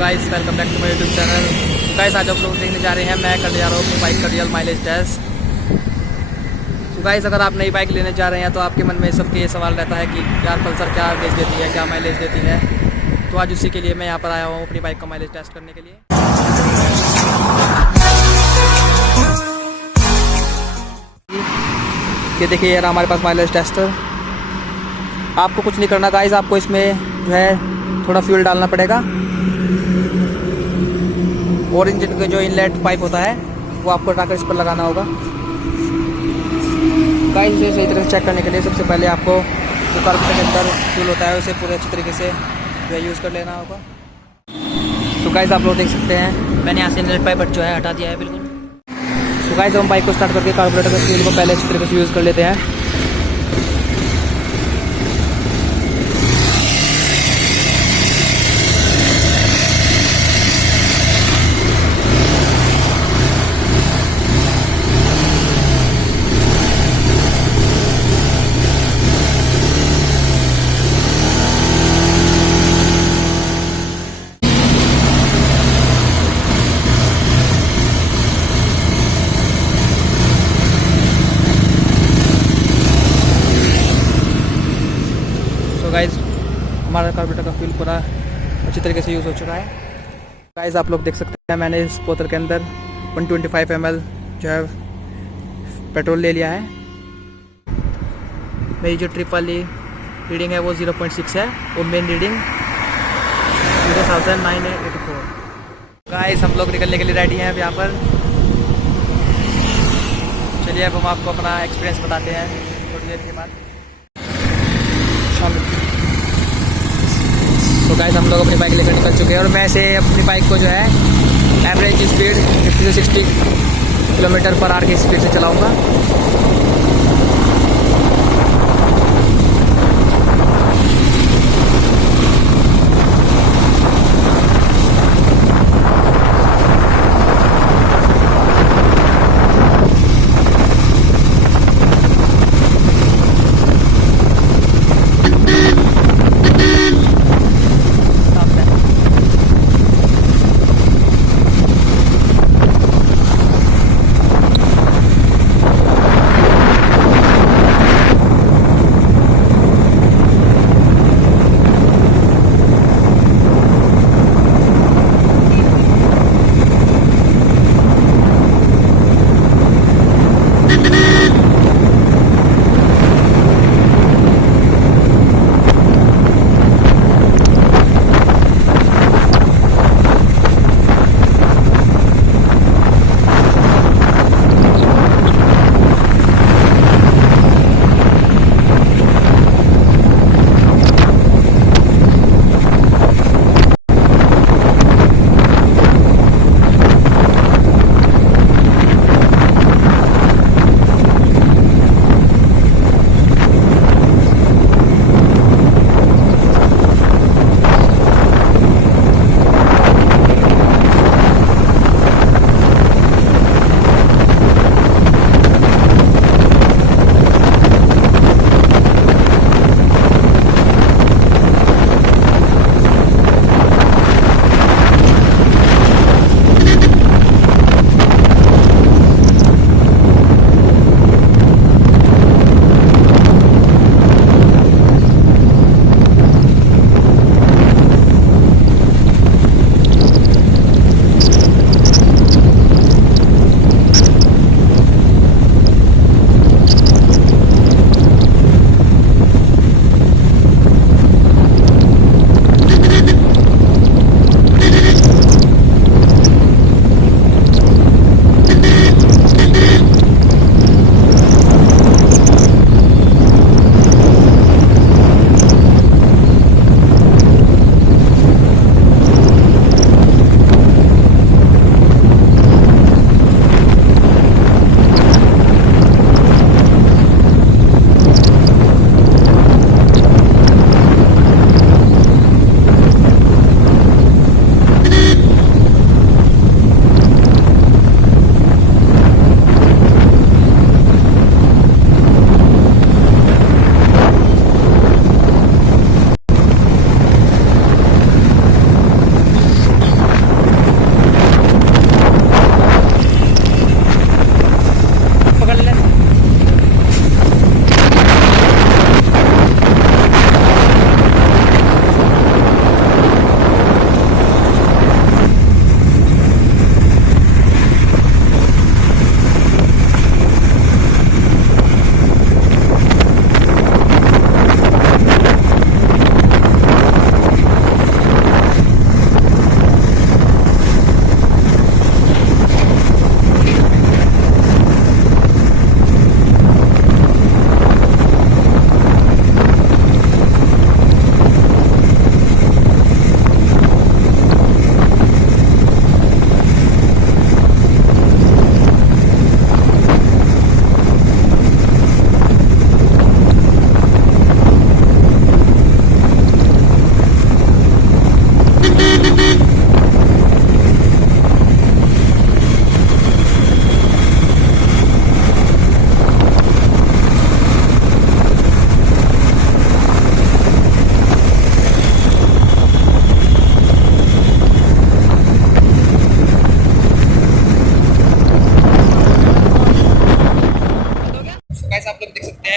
Guys welcome back to my YouTube channel. तो guys आज आप लोग देखने जा रहे हैं, मैं करने जा रहा हूँ अपनी बाइक का रियल माइलेज टेस्ट। तो गाइस अगर आप नई बाइक लेने जा रहे हैं तो आपके मन में सबके ये सवाल रहता है कि यार पल्सर क्या माइलेज देती है, क्या माइलेज देती है। तो आज उसी के लिए मैं यहाँ पर आया हूँ अपनी बाइक का माइलेज टेस्ट करने के लिए। ये देखिए यार हमारे पास माइलेज टेस्टर। आपको कुछ नहीं करना गाइस, आपको इसमें जो है थोड़ा फ्यूल डालना पड़ेगा और इंजन का जो इनलेट पाइप होता है वो आपको हटाकर इस पर लगाना होगा। गाइस इसे सही तरह से चेक करने के लिए सबसे पहले आपको जो कार्बोरेटर के अंदर फ्यूल होता है उसे पूरे अच्छी तरीके से जो है यूज़ कर लेना होगा। तो गाइस आप लोग देख सकते हैं मैंने यहाँ से इनलेट पाइप जो है हटा दिया है बिल्कुल। तो गाइस हम बाइक को स्टार्ट करके कार्बोरेटर के फ्यूल को पहले अच्छी तरीके से यूज़ कर लेते हैं। गाइस हमारा कार्बोरेटर का फ्यूल पूरा अच्छी तरीके से यूज़ हो चुका है। गाइस आप लोग देख सकते हैं मैंने इस बोतल के अंदर 125 ml जो है पेट्रोल ले लिया है। मेरी जो ट्रिप वाली रीडिंग है वो 0.6 है और मेन रीडिंग 0,984। गाइस हम लोग निकलने के लिए रेडी हैं अब यहाँ पर। चलिए अब हम आपको अपना एक्सपीरियंस बताते हैं थोड़ी देर के बाद। तो गाइस हम लोग अपनी बाइक लेकर निकल चुके हैं और मैं से अपनी बाइक को जो है एवरेज स्पीड 50 से 60 किलोमीटर पर आवर की स्पीड से चलाऊंगा।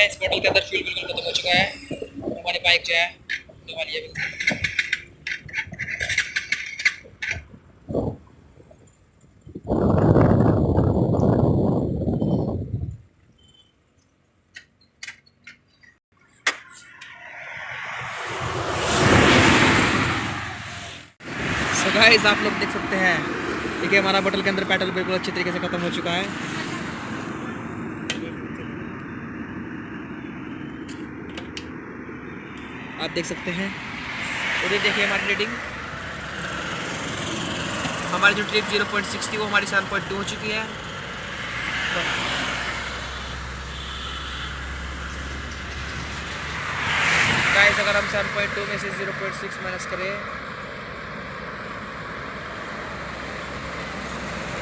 है, इस बॉटल के अंदर फ्यूल बिल्कुल खत्म हो चुका है। हमारी बाइक जो है धुआं वाली है बिल्कुल। सो गाइस आप लोग देख सकते हैं, देखिए हमारा बोतल के अंदर पेट्रोल बिल्कुल अच्छी तरीके से खत्म हो चुका है। आप देख सकते हैं, और ये देखिए हमारी रीडिंग, हमारी जो ट्रिप 0.6 थी वो हमारी 7.2 हो चुकी है। गाइस अगर हम 7.2 में से 0.6 माइनस करें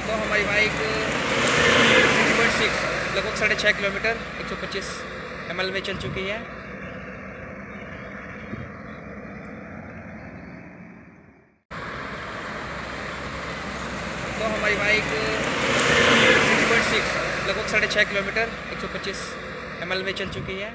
तो हमारी बाइक 6.6 लगभग 6.5 किलोमीटर 125 ml में चल चुकी है। तो हमारी बाइक 6.6 लगभग 6.5 किलोमीटर 125 ml में चल चुकी है।